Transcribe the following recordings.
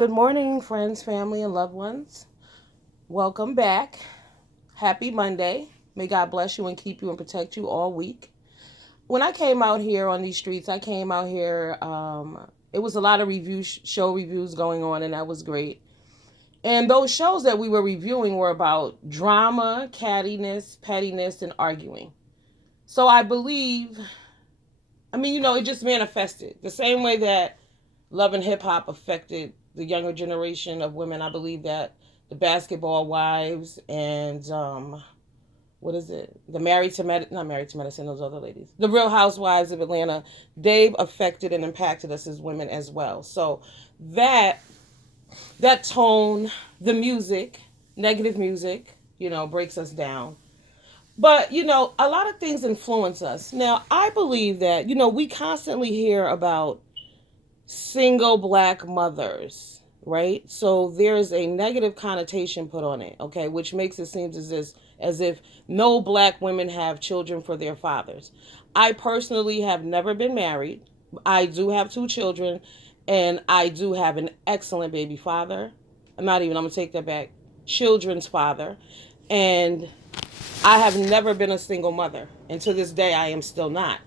Good morning, friends, family, and loved ones. Welcome back. Happy Monday. May God bless you and keep you and protect you all week. When I came out here on these streets, I came out here. It was a lot of show reviews going on, and that was great. And those shows that we were reviewing were about drama, cattiness, pettiness, and arguing. So I believe, it just manifested the same way that Love and Hip Hop affected the younger generation of women. I believe that the Basketball Wives and what is it? The not Married to Medicine, those other ladies. The Real Housewives of Atlanta, they've affected and impacted us as women as well. So that tone, the music, negative music, breaks us down. But, a lot of things influence us. Now, I believe that, we constantly hear about single black mothers, right? So there's a negative connotation put on it, okay, which makes it seem as if no black women have children for their fathers. I personally have never been married. I do have two children, and I do have an excellent baby father. I'm going to take that back. Children's father. And I have never been a single mother. And to this day, I am still not.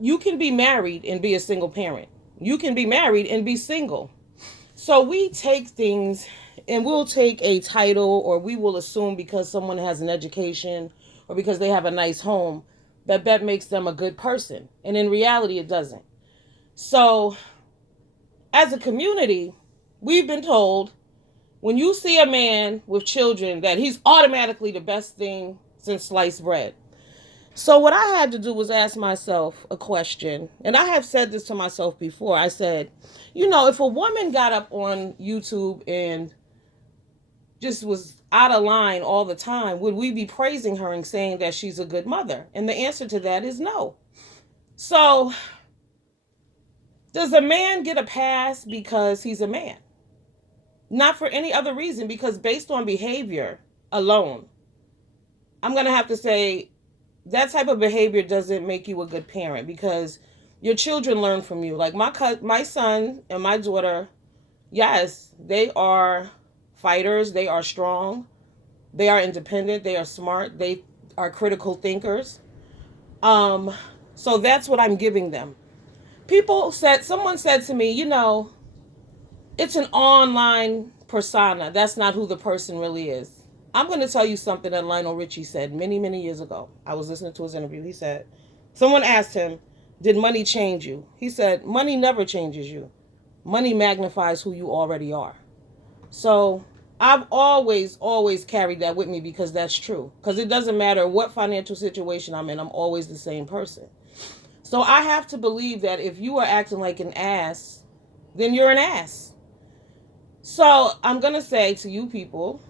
You can be married and be a single parent. You can be married and be single. So we take things and we'll take a title, or we will assume because someone has an education or because they have a nice home that makes them a good person. And in reality, it doesn't. So as a community, we've been told when you see a man with children that he's automatically the best thing since sliced bread. So what I had to do was ask myself a question, and I have said this to myself before. I said, if a woman got up on YouTube and just was out of line all the time, would we be praising her and saying that she's a good mother? And the answer to that is no. So does a man get a pass because he's a man? Not for any other reason, because based on behavior alone, I'm going to have to say that type of behavior doesn't make you a good parent, because your children learn from you. Like my son and my daughter, yes, they are fighters. They are strong. They are independent. They are smart. They are critical thinkers. So that's what I'm giving them. Someone said to me, it's an online persona. That's not who the person really is. I'm going to tell you something that Lionel Richie said many, many years ago. I was listening to his interview. He said, someone asked him, did money change you? He said, money never changes you. Money magnifies who you already are. So I've always carried that with me, because that's true. Because it doesn't matter what financial situation I'm in, I'm always the same person. So I have to believe that if you are acting like an ass, then you're an ass. So I'm going to say to you people,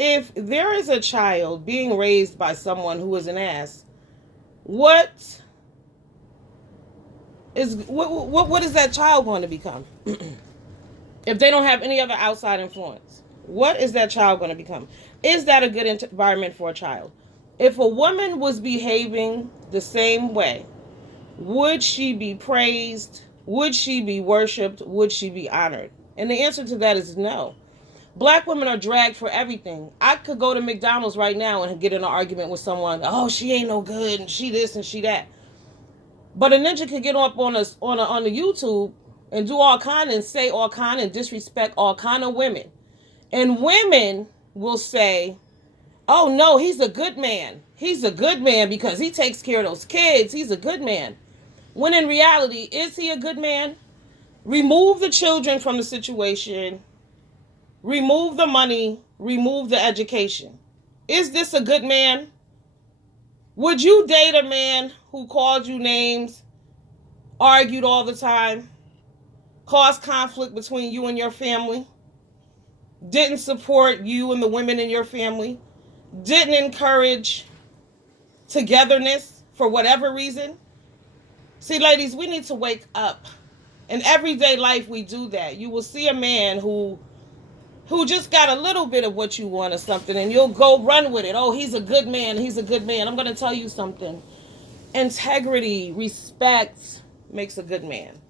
if there is a child being raised by someone who is an ass, what is that child going to become? If they don't have any other outside influence, what is that child going to become? Is that a good environment for a child? If a woman was behaving the same way, would she be praised? Would she be worshipped? Would she be honored? And the answer to that is no. Black women are dragged for everything. I could go to McDonald's right now and get in an argument with someone. Oh, she ain't no good, and she this and she that. But a ninja could get up on the YouTube and do all kind and say all kind and disrespect all kind of women. And women will say, oh no, he's a good man. He's a good man because he takes care of those kids. He's a good man. When in reality, is he a good man? Remove the children from the situation. Remove the money. Remove the education. Is this a good man? Would you date a man who called you names, argued all the time, caused conflict between you and your family, didn't support you and the women in your family, didn't encourage togetherness for whatever reason? See, ladies, we need to wake up. In everyday life, we do that. You will see a man who just got a little bit of what you want or something, and you'll go run with it. Oh, he's a good man. He's a good man. I'm going to tell you something. Integrity, respect makes a good man.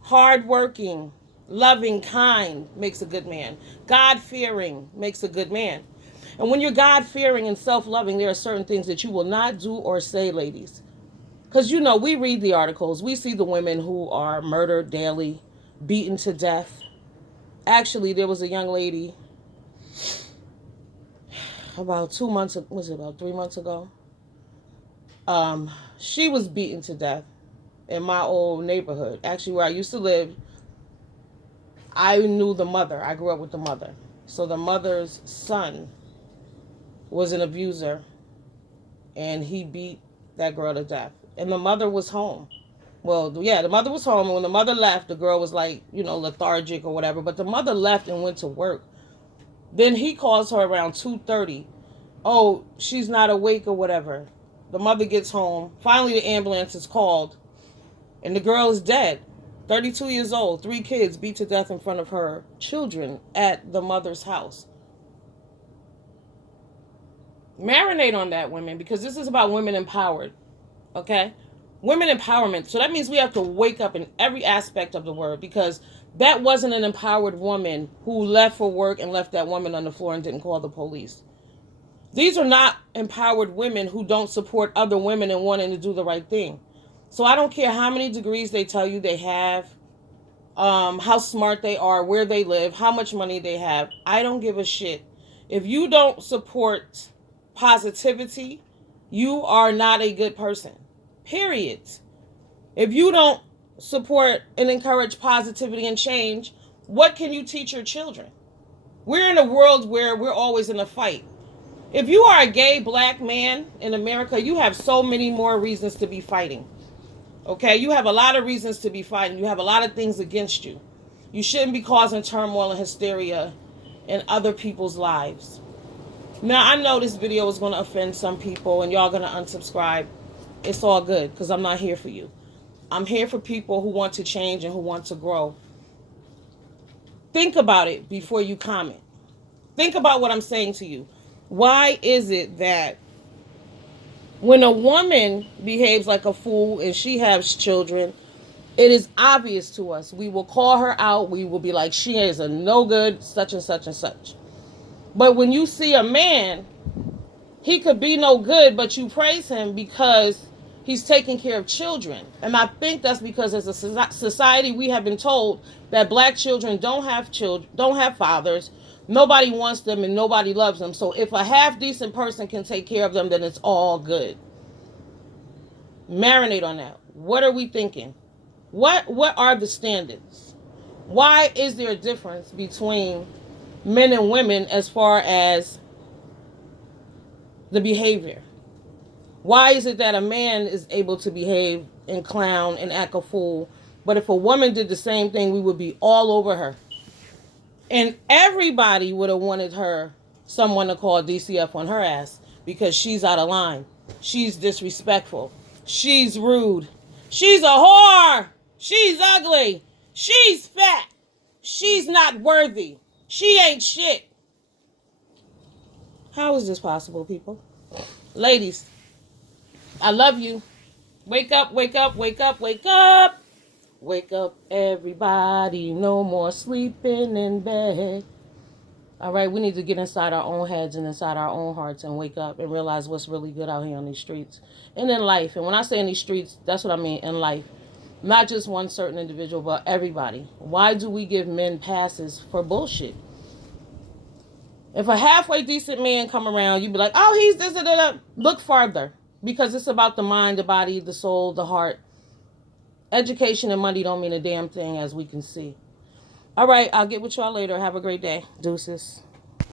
Hardworking, loving, kind makes a good man. God-fearing makes a good man. And when you're God-fearing and self-loving, there are certain things that you will not do or say, ladies. Because, you know, we read the articles. We see the women who are murdered daily, beaten to death. Actually, there was a young lady about 2 months, was it about 3 months ago? She was beaten to death in my old neighborhood. Actually, where I used to live, I knew the mother. I grew up with the mother. So the mother's son was an abuser, and he beat that girl to death. And the mother was home. Well, yeah, the mother was home, and when the mother left, the girl was like, you know, lethargic or whatever. But the mother left and went to work. Then he calls her around 2:30. Oh, she's not awake or whatever. The mother gets home. Finally, the ambulance is called, and the girl is dead. 32 years old, 3 kids beat to death in front of her children at the mother's house. Marinate on that, women, because this is about women empowered. Okay? Women empowerment. So that means we have to wake up in every aspect of the word, because that wasn't an empowered woman who left for work and left that woman on the floor and didn't call the police. These are not empowered women who don't support other women and wanting to do the right thing. So I don't care how many degrees they tell you they have, how smart they are, where they live, how much money they have. I don't give a shit. If you don't support positivity, you are not a good person. Period. If you don't support and encourage positivity and change, what can you teach your children? We're in a world where we're always in a fight. If you are a gay black man in America, you have so many more reasons to be fighting. Okay? You have a lot of reasons to be fighting. You have a lot of things against you. You shouldn't be causing turmoil and hysteria in other people's lives. Now, I know this video is going to offend some people and y'all going to unsubscribe. It's all good, because I'm not here for you. I'm here for people who want to change and who want to grow. Think about it before you comment. Think about what I'm saying to you. Why is it that when a woman behaves like a fool and she has children, it is obvious to us? We will call her out. We will be like, she is a no good, such and such and such. But when you see a man, he could be no good, but you praise him because he's taking care of children. And I think that's because as a society, we have been told that black children don't have fathers. Nobody wants them and nobody loves them. So if a half-decent person can take care of them, then it's all good. Marinate on that. What are we thinking? What are the standards? Why is there a difference between men and women as far as the behavior? Why is it that a man is able to behave and clown and act a fool, but if a woman did the same thing, we would be all over her? And everybody would have wanted someone to call DCF on her ass because she's out of line. She's disrespectful. She's rude. She's a whore. She's ugly. She's fat. She's not worthy. She ain't shit. How is this possible, people? Ladies, I love you. Wake up, wake up, wake up, wake up. Wake up, everybody. No more sleeping in bed. All right, we need to get inside our own heads and inside our own hearts and wake up and realize what's really good out here on these streets and in life. And when I say in these streets, that's what I mean in life. Not just one certain individual, but everybody. Why do we give men passes for bullshit? If a halfway decent man come around, you'd be like, oh, he's this, that. Look farther, because it's about the mind, the body, the soul, the heart. Education and money don't mean a damn thing, as we can see. All right, I'll get with y'all later. Have a great day. Deuces.